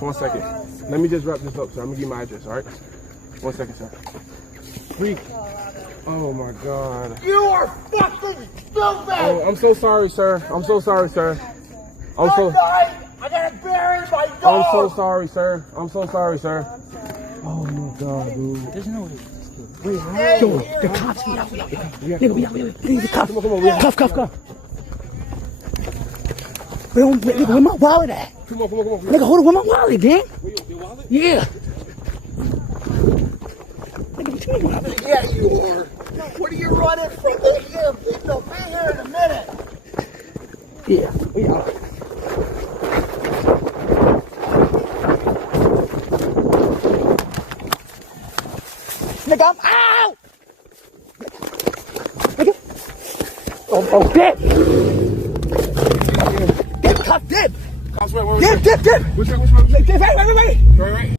1 second. Let me just wrap this up, sir. I'm gonna give you my address, all right? 1 second, sir. Please. Oh my God. You are fucking stupid! Oh, I'm so sorry, sir. I'm so sorry, sir. I'm so. I gotta bury my dog! I'm so sorry, sir. I'm so sorry, sir. Oh my God, dude. There's no way. Wait, Yo, the cops. Please, the cops. Cuff. Nigga, where my wallet at? Come on. Nigga, hold on, where my wallet, gang? Your wallet? Yeah. Nigga, what you mean? Yeah, you are. What are you running from? They'll be here in a minute. Yeah, we out. Nigga, I'm out! Nigga. Oh, dip! Dip, cuff, dip! Cops, wait. Dip! Which way? Dip, right.